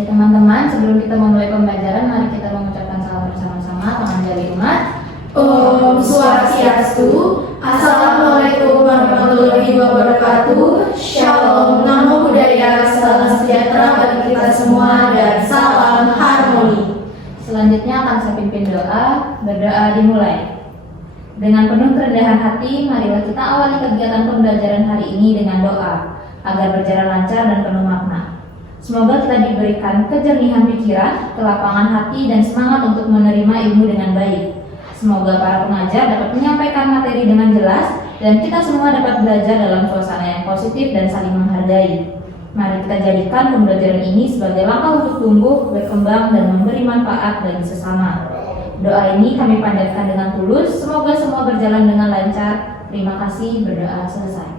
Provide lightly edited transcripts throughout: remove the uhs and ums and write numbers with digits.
Ya teman-teman, sebelum kita memulai pembelajaran, mari kita mengucapkan salam bersama-sama. Tangan jari umat. Om Swastiastu. Assalamualaikum warahmatullahi wabarakatuh. Shalom, namo buddhaya, salam sejahtera bagi kita semua dan salam harmoni. Selanjutnya akan saya pimpin doa. Berdoa dimulai. Dengan penuh kerendahan hati, marilah kita awali kegiatan pembelajaran hari ini dengan doa agar berjalan lancar dan penuh makna. Semoga kita diberikan kejernihan pikiran, kelapangan hati, dan semangat untuk menerima ilmu dengan baik. Semoga para pengajar dapat menyampaikan materi dengan jelas dan kita semua dapat belajar dalam suasana yang positif dan saling menghargai. Mari kita jadikan pembelajaran ini sebagai langkah untuk tumbuh, berkembang, dan memberi manfaat bagi sesama. Doa ini kami panjatkan dengan tulus, semoga semua berjalan dengan lancar. Terima kasih, berdoa selesai.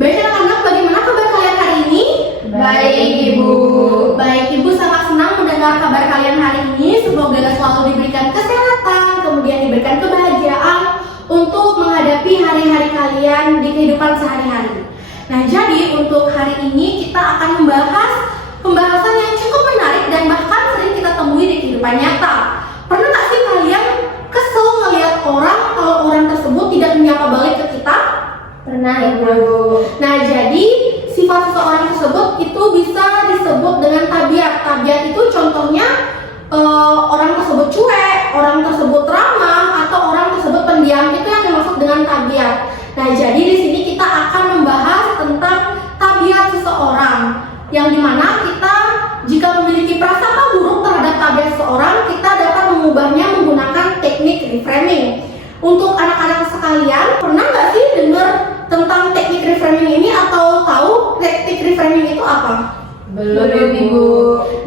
Baik anak-anak, bagaimana kabar kalian hari ini? Baik, Ibu. Baik, Ibu sangat senang mendengar kabar kalian hari ini. Semoga selalu diberikan kesehatan, kemudian diberikan kebahagiaan untuk menghadapi hari-hari kalian di kehidupan sehari-hari. Nah, jadi untuk hari ini kita akan membahas pembahasan yang cukup menarik dan bahkan sering kita temui di kehidupan nyata. Pernah nggak sih kalian kesel ngelihat orang kalau orang tersebut tidak menyapa balik ke kita? Pernah, Ibu. Nah, jadi sifat seseorang tersebut itu bisa disebut dengan tabiat. Tabiat itu contohnya orang tersebut cuek, orang tersebut ramah, atau orang tersebut pendiam. Itu yang dimaksud dengan tabiat. Nah, jadi di sini kita akan membahas tentang tabiat seseorang, yang dimana kita jika memiliki prasangka buruk terhadap tabiat seseorang, kita dapat mengubahnya menggunakan teknik reframing. Untuk anak-anak sekalian, pernah nggak sih dengar tentang teknik reframing ini atau tahu teknik reframing itu apa? Belum, Ibu.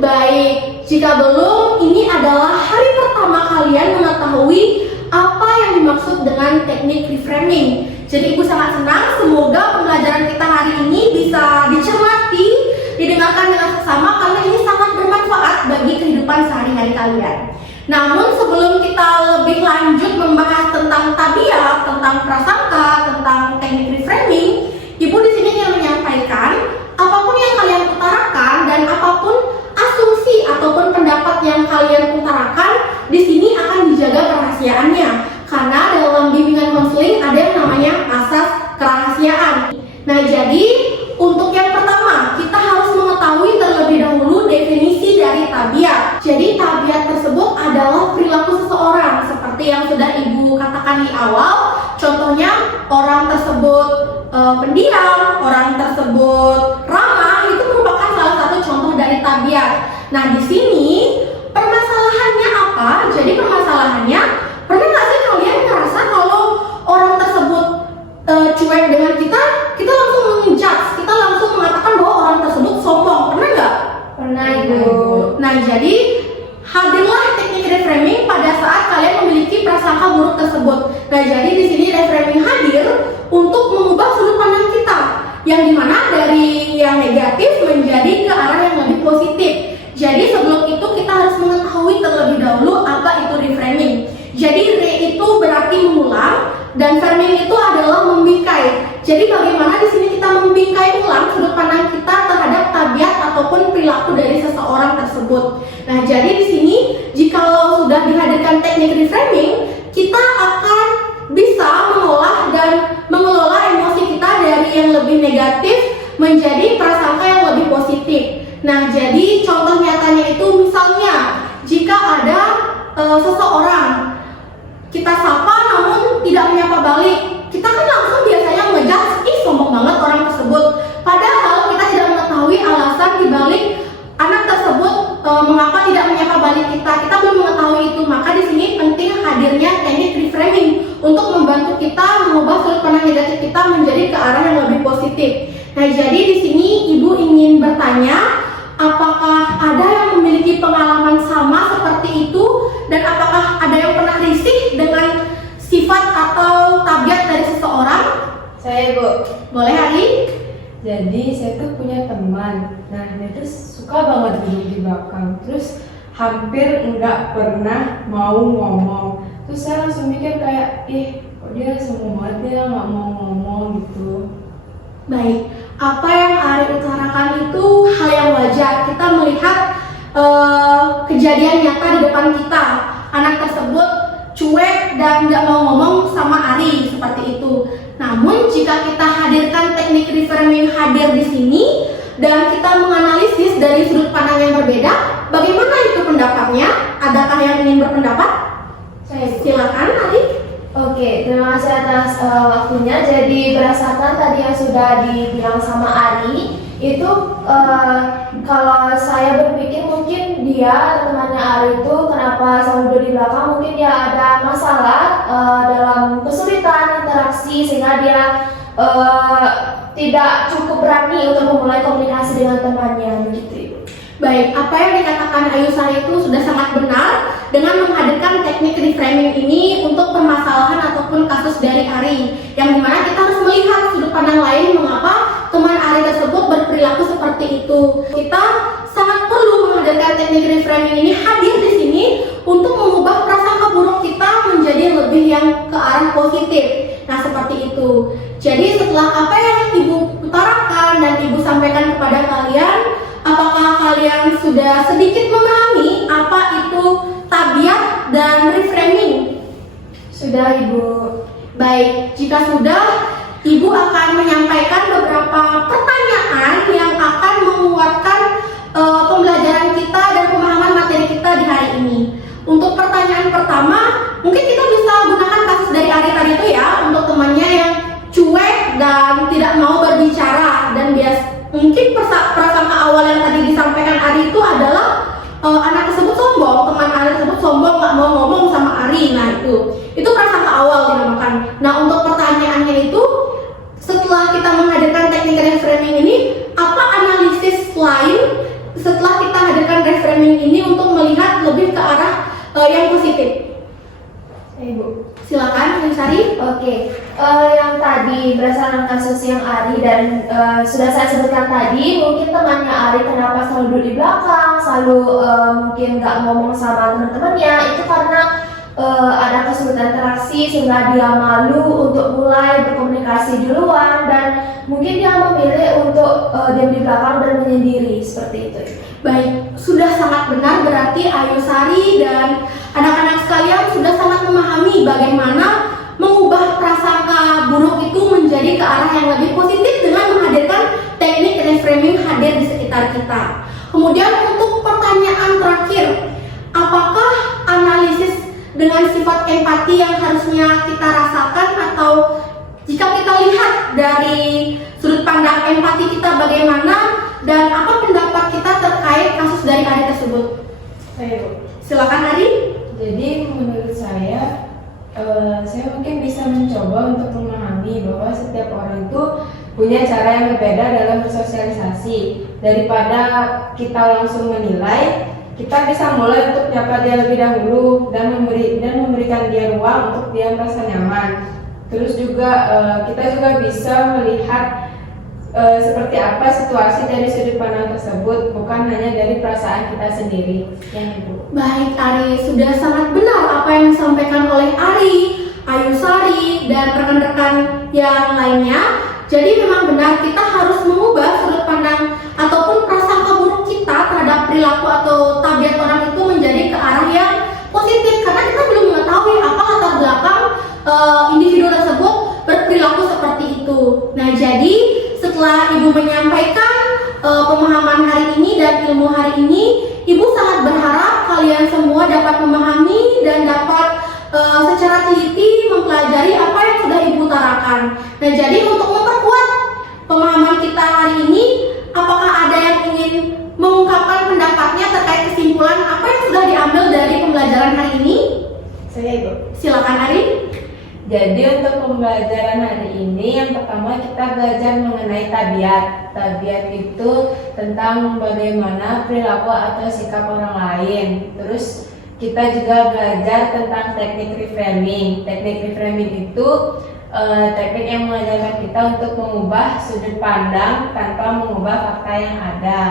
Baik, jika belum, ini adalah hari pertama kalian mengetahui apa yang dimaksud dengan teknik reframing. Jadi Ibu sangat senang, semoga pembelajaran kita hari ini bisa dicermati, didengarkan dengan seksama karena ini sangat bermanfaat bagi kehidupan sehari-hari kalian. Namun sebelum kita lebih lanjut membahas tentang tabiat, tentang prasangka, tentang teknik reframing, Ibu di sini ingin menyampaikan apapun yang kalian utarakan dan apapun asumsi ataupun pendapat yang kalian utarakan di sini akan dijaga kerahasiaannya. Karena dalam bimbingan konseling ada yang namanya asas kerahasiaan. Nah, jadi untuk yang pertama, kita harus mengetahui terlebih dahulu definisi dari tabiat. Jadi tabiat tersebut adalah perilaku seseorang seperti yang sudah Ibu katakan di awal. Contohnya orang tersebut pendiam, orang tersebut ramah, itu merupakan salah satu contoh dari tabiat. Nah, di sini permasalahannya apa? Jadi permasalahannya, pernah nggak sih kalian ngerasa kalau orang tersebut cuek dengan kita langsung menjudge, kita langsung mengatakan bahwa orang tersebut sombong, pernah nggak? Pernah, Ibu. Nah, jadi hadirlah teknik reframing pada saat kalian memiliki prasangka buruk tersebut. Nah, jadi di sini reframing hadir untuk mengubah sudut pandang kita, yang dimana dari yang negatif menjadi ke arah yang lebih positif. Jadi sebelum itu kita harus mengetahui terlebih dahulu apa itu reframing. Jadi re itu berarti mengulang dan framing itu adalah membingkai. Jadi bagaimana di sini kita membingkai ulang sudut pandang kita terhadap tabiat ataupun perilaku dari seseorang tersebut. Nah, jadi di sini jikalau sudah dihadirkan teknik reframing, kita akan bisa mengolah dan mengelola emosi kita dari yang lebih negatif menjadi prasangka yang lebih positif. Nah, jadi contoh nyatanya itu misalnya jika ada seseorang kita sapa namun tidak menyapa balik, kita kan langsung biasanya ngejudge, ih sombong banget orang tersebut. Padahal kita tidak mengetahui alasan dibalik anak tersebut mengapa tidak menyapa balik kita. Kita belum mengetahui itu. Maka di sini penting hadirnya teknik reframing untuk membantu kita mengubah sudut pandang negatif kita menjadi ke arah yang lebih positif. Nah, jadi di sini Ibu ingin bertanya, apakah ada yang memiliki pengalaman sama seperti itu dan apakah ada yang pernah risih dengan sifat atau tabiat dari seseorang? Saya, Ibu. Boleh, Ari? Jadi saya tuh punya teman. Nah, dia tuh suka banget duduk di belakang. Terus hampir nggak pernah mau ngomong. Terus saya langsung mikir kayak, kok dia sombong banget ya nggak mau ngomong gitu. Baik, Apa yang Ari utarakan itu hal yang wajar. Kita melihat kejadian nyata di depan kita. Anak tersebut cuek dan nggak mau ngomong sama Ari seperti itu. Namun jika kita hadirkan teknik reframing hadir di sini dan kita menganalisis dari sudut pandang yang berbeda, bagaimana itu pendapatnya? Adakah yang ingin berpendapat? Silakan Ari. Oke, terima kasih atas waktunya. Jadi berdasarkan tadi yang sudah dibilang sama Ari, itu kalau saya berpikir mungkin dia temannya Ari itu kenapa selalu duduk di belakang, mungkin dia ada masalah dalam kesulitan interaksi sehingga dia tidak cukup berani untuk memulai komunikasi dengan temannya begitu. Baik, apa yang dikatakan Ayu Sari itu sudah sangat benar dengan menghadirkan teknik reframing ini untuk permasalahan ataupun kasus dari Ari, yang dimana kita harus melihat sudut pandang lain mengapa teman Ari tersebut berperilaku seperti itu. Kita sangat perlu menghadirkan teknik reframing ini hadir di sini untuk mengubah prasangka buruk kita menjadi lebih yang ke arah positif. Nah, seperti itu. Jadi setelah apa yang Ibu utarakan dan Ibu sampaikan kepada kalian, apakah kalian sudah sedikit memahami apa itu tabiat dan reframing? Sudah, Ibu. Baik, jika sudah, Ibu akan menyampaikan beberapa pertanyaan yang akan menguatkan pembelajaran kita dan pemahaman materi kita di hari ini. Untuk pertanyaan pertama, mungkin kita bisa gunakan kasus dari Ari tadi itu ya, untuk temannya yang cuek dan tidak mau berbicara dan mungkin prasangka awal yang tadi disampaikan Ari itu adalah anak tersebut sombong, teman Ari tersebut sombong, nggak mau ngomong sama Ari. Nah itu prasangka awal dinamakan. Nah, untuk pertanyaannya itu, setelah kita menghadirkan teknik reframing ini, apa analisis lain setelah kita hadirkan reframing ini untuk melihat lebih ke arah yang positif? Ibu. Silakan, Ayu Sari. Oke, yang tadi berdasarkan kasus yang Ari dan sudah saya sebutkan tadi, mungkin temannya Ari kenapa selalu duduk di belakang, selalu mungkin nggak ngomong sama teman-temannya, itu karena ada kesulitan interaksi sehingga dia malu untuk mulai berkomunikasi duluan dan mungkin dia memilih untuk diam di belakang dan menyendiri seperti itu. Baik, sudah sangat benar, berarti Ayu Sari dan anak-anak sekalian sudah sangat memahami bagaimana mengubah prasangka buruk itu menjadi ke arah yang lebih positif dengan menghadirkan teknik reframing hadir di sekitar kita. Kemudian untuk pertanyaan terakhir, apakah analisis dengan sifat empati yang harusnya kita rasakan, atau jika kita lihat dari sudut pandang empati kita bagaimana dan apa pendapat kita terkait kasus dari Ari tersebut? Silakan Ari. Jadi menurut saya mungkin bisa mencoba untuk memahami bahwa setiap orang itu punya cara yang berbeda dalam bersosialisasi. Daripada kita langsung menilai, kita bisa mulai untuk menyapa dia lebih dahulu dan memberikan dia ruang untuk dia merasa nyaman. Terus juga kita juga bisa melihat seperti apa situasi dari sudut pandang tersebut, bukan hanya dari perasaan kita sendiri. Ya, Ibu. Baik Ari, sudah sangat benar apa yang disampaikan oleh Ari, Ayu Sari, dan rekan-rekan yang lainnya. Jadi memang benar kita harus mengubah sudut pandang ataupun prasangka buruk kita terhadap perilaku atau tabiat orang itu menjadi ke arah yang positif, karena kita belum mengetahui apa latar belakang individu tersebut berperilaku seperti itu. Nah, jadi setelah Ibu menyampaikan pemahaman hari ini dan ilmu hari ini, Ibu sangat berharap kalian semua dapat memahami dan dapat secara teliti mempelajari apa yang sudah Ibu utarakan. Nah, jadi untuk memperkuat pemahaman kita hari ini, apakah ada yang ingin mengungkapkan pendapatnya terkait kesimpulan apa yang sudah diambil dari pembelajaran hari ini? Saya, Ibu. Silakan Ari. Jadi untuk pembelajaran hari ini, yang pertama kita belajar mengenai tabiat. Tabiat itu tentang bagaimana perilaku atau sikap orang lain. Terus kita juga belajar tentang teknik reframing. Teknik reframing itu teknik yang mengajarkan kita untuk mengubah sudut pandang tanpa mengubah fakta yang ada.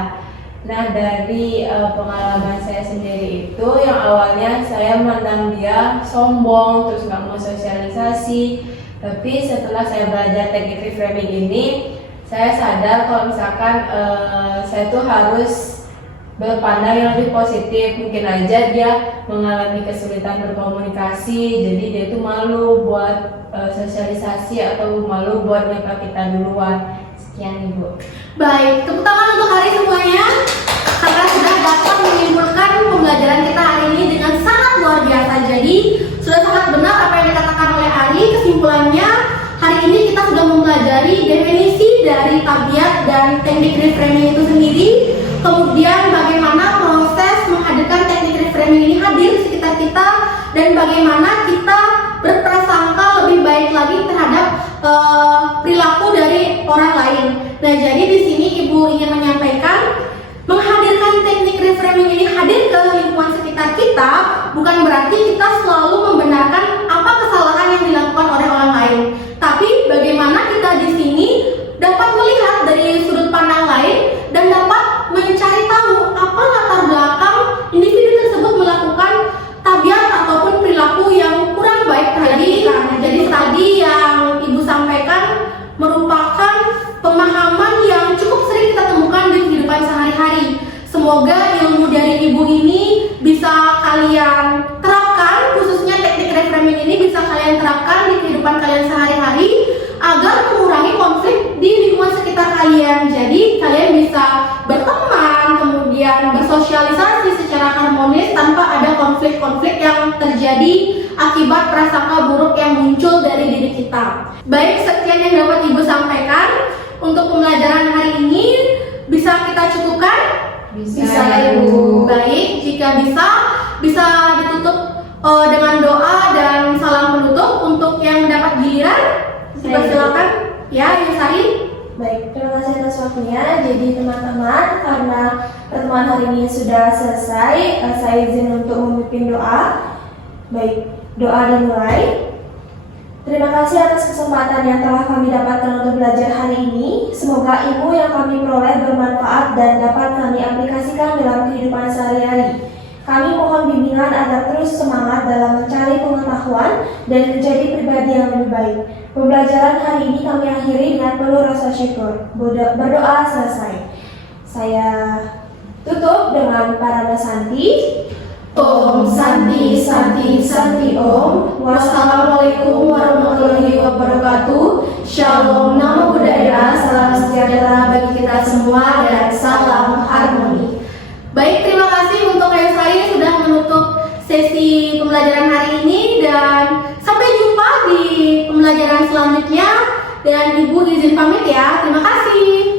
Nah, dari pengalaman saya sendiri itu, yang awalnya saya memandang dia sombong, terus nggak mau sosialisasi. Tapi setelah saya belajar teknik reframing ini, saya sadar kalau misalkan saya tuh harus berpandang yang lebih positif. Mungkin aja dia mengalami kesulitan berkomunikasi, jadi dia tuh malu buat sosialisasi atau malu buat nyapa kita duluan. Sekian Ibu. Baik, tepuk tangan untuk hari semuanya karena sudah dapat menyimpulkan pembelajaran kita hari ini dengan sangat luar biasa. Jadi sudah sangat benar apa yang dikatakan oleh Ari. Kesimpulannya, hari ini kita sudah mempelajari definisi dari tabiat dan teknik reframing itu sendiri. Kemudian bagaimana proses menghadirkan teknik reframing ini hadir di sekitar kita, dan bagaimana kita berprasangka lebih baik lagi terhadap perilaku dari orang lain. Nah, jadi di sini Ibu ingin menyampaikan, menghadirkan teknik reframing ini hadir ke lingkungan sekitar kita bukan berarti kita selalu membenarkan apa kesalahan yang dilakukan oleh orang lain, tapi bagaimana kita di sini dapat melihat dari sudut pandang lain dan dapat mencari tahu apa latar belakang individu tersebut melakukan tabiat ataupun perilaku yang kurang baik terhadap kita. Jadi tadi yang Ibu sampaikan merupakan pemahaman yang cukup sering kita temukan di kehidupan sehari-hari. Semoga ilmu dari Ibu ini bisa kalian terapkan, khususnya teknik reframing ini bisa kalian terapkan di kehidupan kalian sehari-hari agar mengurangi konflik di lingkungan sekitar kalian. Jadi kalian bisa berteman, kemudian bersosialisasi secara harmonis tanpa ada konflik-konflik yang terjadi akibat prasangka buruk yang muncul dari diri kita. Baik, sekian yang dapat Ibu sampaikan untuk pembelajaran hari ini. Bisa kita cukupkan? Bisa, Ibu. Baik, jika bisa ditutup dengan doa dan salam penutup. Untuk yang mendapat giliran, silakan. Ya, Yusari. Baik, terima kasih atas waktunya. Jadi teman-teman, karena pertemuan hari ini sudah selesai, saya izin untuk memimpin doa. Baik, doa dimulai. Terima kasih atas kesempatan yang telah kami dapatkan untuk belajar hari ini. Semoga ilmu yang kami peroleh bermanfaat dan dapat kami aplikasikan dalam kehidupan sehari-hari. Kami mohon bimbingan agar terus semangat dalam mencari pengetahuan dan menjadi pribadi yang lebih baik. Pembelajaran hari ini kami akhiri dengan penuh rasa syukur. Berdoa selesai. Saya tutup dengan Parana Santi. Om Santi Santi Santi Om. Wassalamualaikum warahmatullahi wabarakatuh. Shalom, namo buddhaya, salam sejahtera bagi kita semua dan salam harmoni. Baik, terima kasih untuk Kak Yusari sudah menutup sesi pembelajaran hari ini, dan sampai jumpa di pembelajaran selanjutnya. Dan Ibu izin pamit ya. Terima kasih.